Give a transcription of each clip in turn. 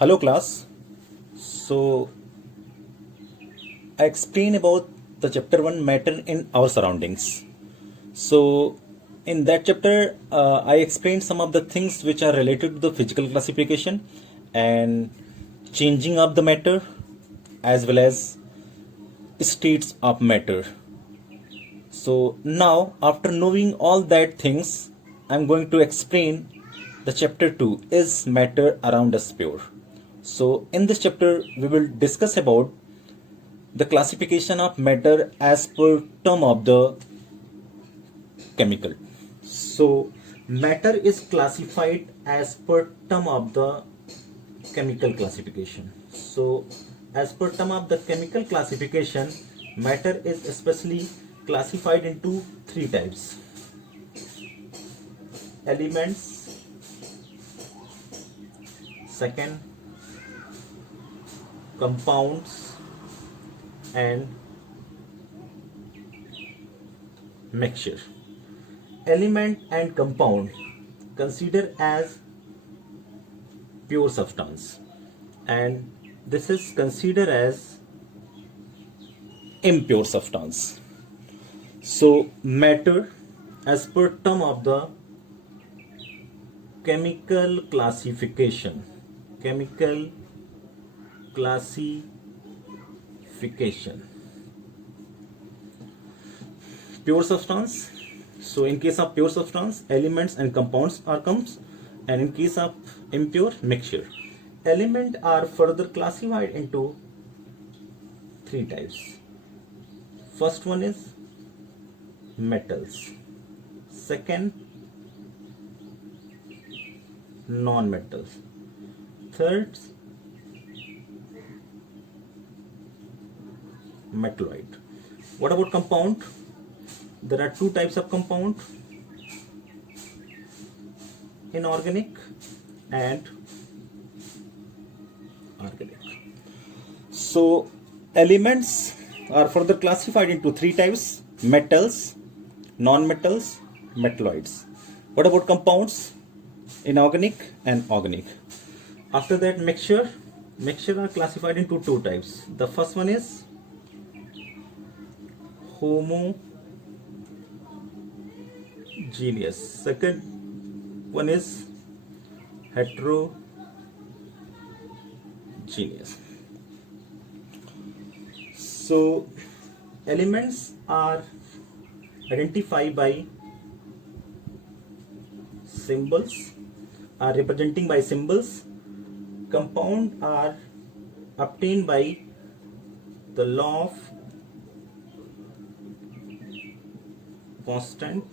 Hello class. So I explain about the chapter 1 matter in our surroundings. So in that chapter I explained some of the things which are related to the physical classification and changing of the matter as well as states of matter. So now after knowing all that things I'm going to explain the chapter 2 is matter around us pure. So in this chapter we will discuss about the classification of matter as per term of the chemical. So matter is classified as per term of the chemical classification. So as per term of the chemical classification, matter is especially classified into three types: elements, second compounds, and mixture. Element and compound considered as pure substance, and this is considered as impure substance. So matter as per term of the chemical classification, chemical classification, pure substance. So in case of pure substance, elements and compounds are comes, and in case of impure, mixture. Element are further classified into three types. First one is metals, second non-metals, third metalloid. What about compound? There are two types of compound: inorganic and organic. So elements are further classified into three types: metals, non-metals, metalloids. What about compounds? Inorganic and organic. After that, mixture are classified into two types. The first one is homogeneous, second one is heterogeneous. So elements are identified by symbols, are representing by symbols. Compound are obtained by the law of constant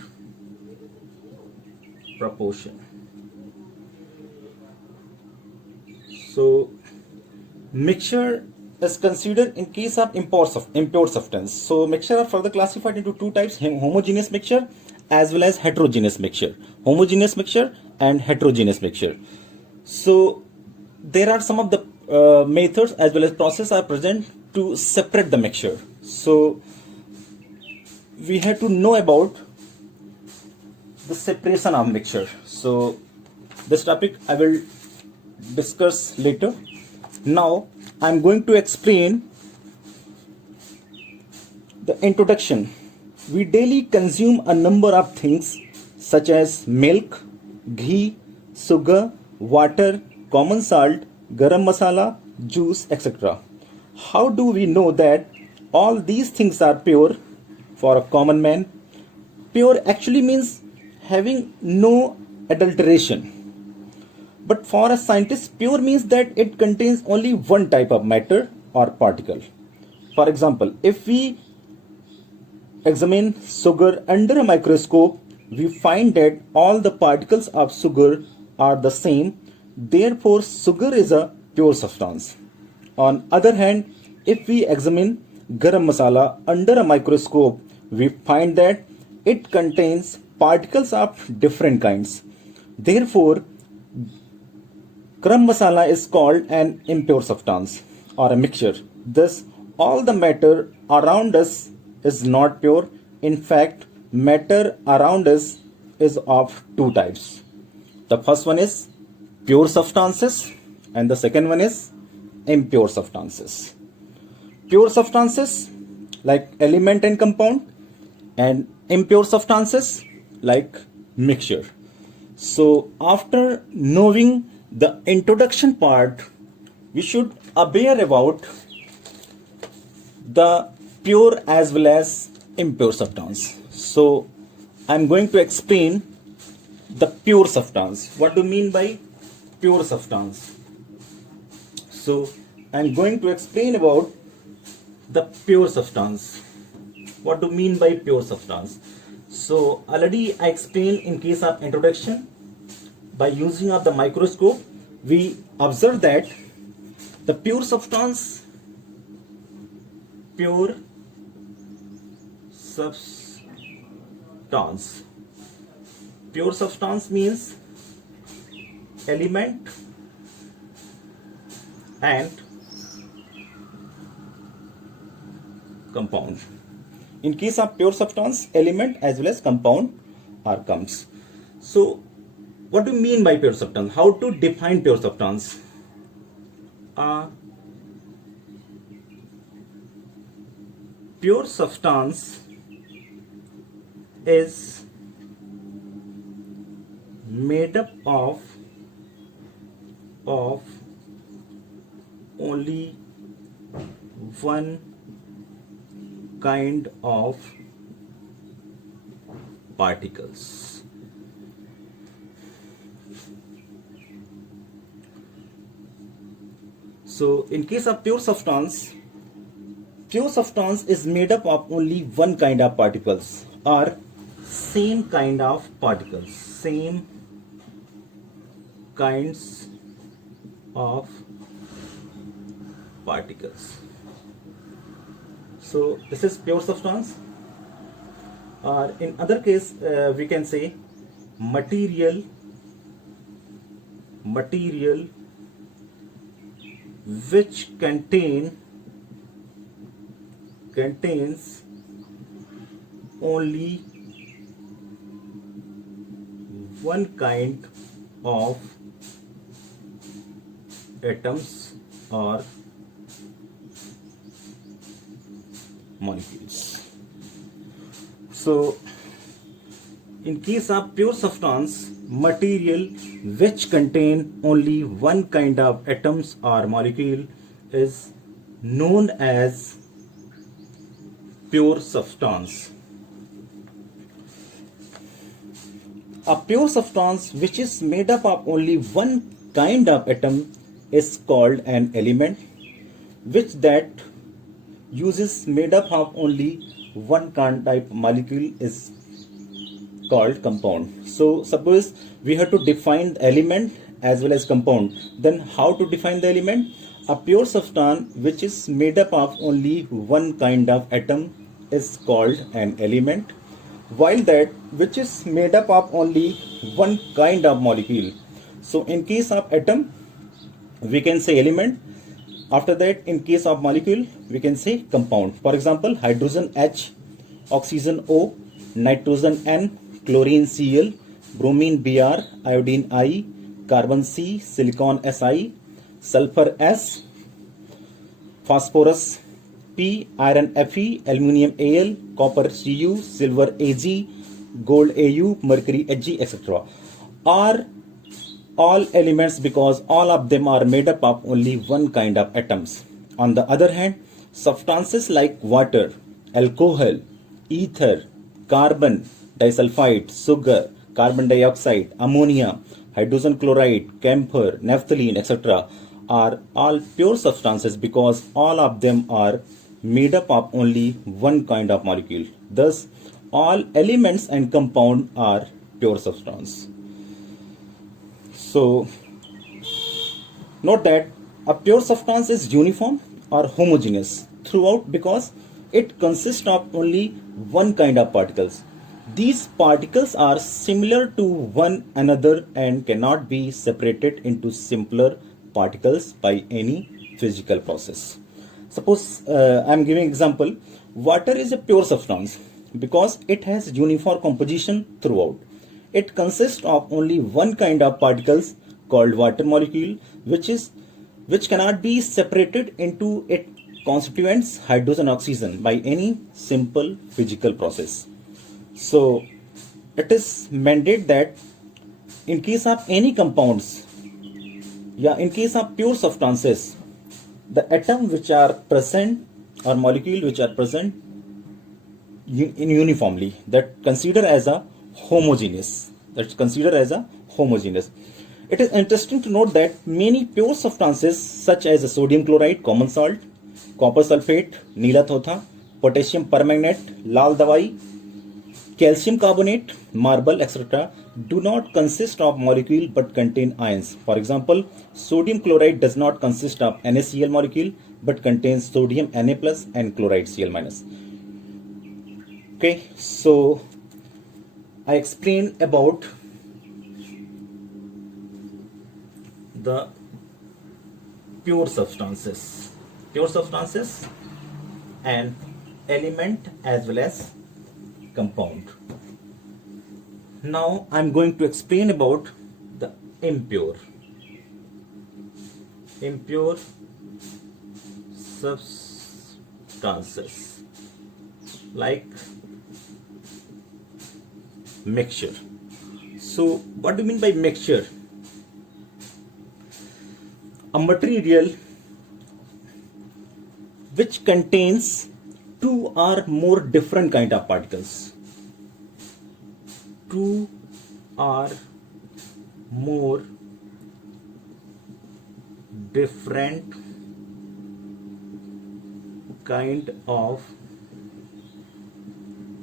proportion. So mixture is considered in case of impure substance. So mixture are further classified into two types: homogeneous mixture as well as heterogeneous mixture. Homogeneous mixture and heterogeneous mixture. So there are some of the methods as well as process are present to separate the mixture. So we have to know about the separation of mixture. So this topic I will discuss later. Now I am going to explain the introduction. We daily consume a number of things such as milk, ghee, sugar, water, common salt, garam masala, juice, etc. How do we know that all these things are pure for a common man? Pure actually means having no adulteration. But for a scientist, pure means that it contains only one type of matter or particle. For example, if we examine sugar under a microscope, we find that all the particles of sugar are the same. Therefore, sugar is a pure substance. On other hand, if we examine garam masala under a microscope, we find that it contains particles of different kinds. Therefore, garam masala is called an impure substance or a mixture. Thus, all the matter around us is not pure. In fact, matter around us is of two types. The first one is pure substances and the second one is impure substances. Pure substances like element and compound, and impure substances like mixture. So after knowing the introduction part, we should aware about the pure as well as impure substance. So I'm going to explain the pure substance. What do you mean by pure substance? So I'm going to explain about the pure substance. What do you mean by pure substance? So already I explained in case of introduction, by using of the microscope we observe that the pure substance means element and compound. In case of pure substance, element as well as compound are comes. So what do you mean by pure substance? How to define pure substance? Pure substance is made up of only one kind of particles. So in case of pure substance is made up of only one kind of particles or same kind of particles, same kinds of particles. So this is pure substance, or in other case we can say material which contains only one kind of atoms or molecules. So in case of pure substance, material which contain only one kind of atoms or molecule is known as pure substance. A pure substance which is made up of only one kind of atom is called an element, which that uses made up of only one kind type molecule is called compound. So suppose we have to define the element as well as compound, then how to define the element? A pure substance which is made up of only one kind of atom is called an element, while that which is made up of only one kind of molecule. So in case of atom we can say element. After that, in case of molecule we can say compound. For example, hydrogen H, oxygen O, nitrogen N, chlorine Cl, bromine Br, iodine I, carbon C, silicon Si, sulfur S, phosphorus P, iron Fe, aluminium Al, copper Cu, silver Ag, gold Au, mercury Hg, etc. are all elements because all of them are made up of only one kind of atoms. On the other hand, substances like water, alcohol, ether, carbon disulfide, sugar, carbon dioxide, ammonia, hydrogen chloride, camphor, naphthalene, etc. are all pure substances because all of them are made up of only one kind of molecule. Thus, all elements and compound are pure substance. So, note that a pure substance is uniform or homogeneous throughout because it consists of only one kind of particles. These particles are similar to one another and cannot be separated into simpler particles by any physical process. Suppose I am giving example. Water is a pure substance because it has uniform composition throughout. It consists of only one kind of particles called water molecule, which is which cannot be separated into its constituents hydrogen oxygen by any simple physical process. So it is mandated that in case of any compounds, in case of pure substances, the atom which are present or molecule which are present in uniformly, that consider as a homogeneous. It is interesting to note that many pure substances such as sodium chloride, common salt, copper sulfate, Neela थोथा, potassium permanganate, लाल दवाई, calcium carbonate, marble, etc. do not consist of molecule but contain ions. For example, sodium chloride does not consist of NaCl molecule but contains sodium Na plus and chloride Cl minus. Okay, so I explained about the pure substances and element as well as compound. Now I'm going to explain about the impure substances like mixture. So what do you mean by mixture? A material which contains two or more different kind of particles. Two or more different kind of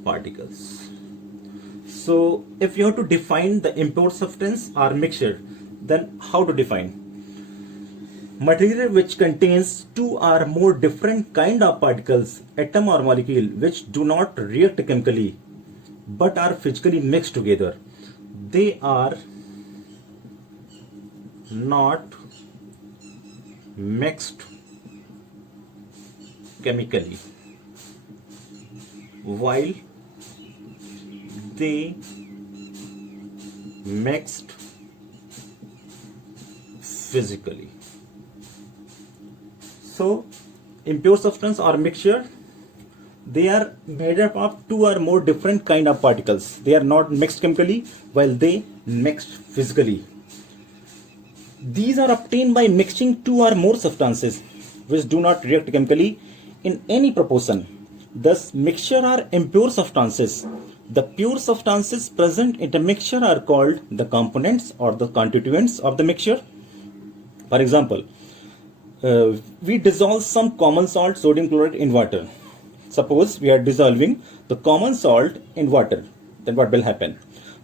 particles. So if you have to define the impure substance or mixture, then how to define? Material which contains two or more different kind of particles, atom or molecule, which do not react chemically but are physically mixed together. They are not mixed chemically, while they mixed physically. So impure substance or mixture, they are made up of two or more different kind of particles. They are not mixed chemically while they mixed physically. These are obtained by mixing two or more substances which do not react chemically in any proportion. Thus mixture are impure substances. The pure substances present in the mixture are called the components or the constituents of the mixture. For example, we dissolve some common salt, sodium chloride, in water. Suppose we are dissolving the common salt in water, then what will happen?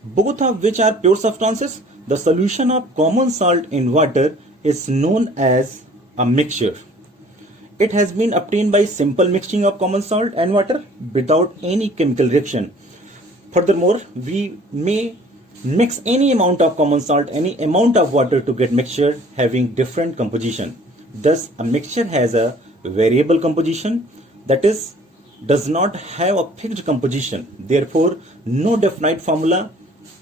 Both of which are pure substances. The solution of common salt in water is known as a mixture. It has been obtained by simple mixing of common salt and water without any chemical reaction. Furthermore, we may mix any amount of common salt, any amount of water to get mixture having different composition. Thus, a mixture has a variable composition, that is, does not have a fixed composition. Therefore, no definite formula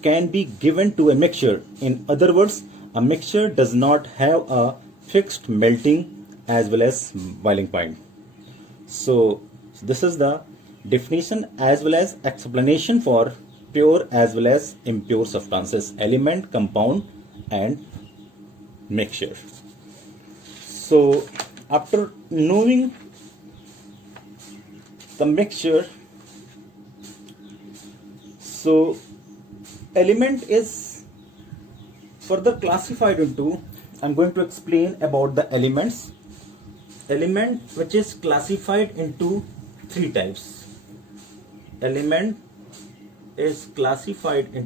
can be given to a mixture. In other words, a mixture does not have a fixed melting as well as boiling point. So this is the definition as well as explanation for pure as well as impure substances, element, compound and mixture. So after knowing the mixture, so element is further classified into, I'm going to explain about the elements. Element which is classified into three types. Element is classified into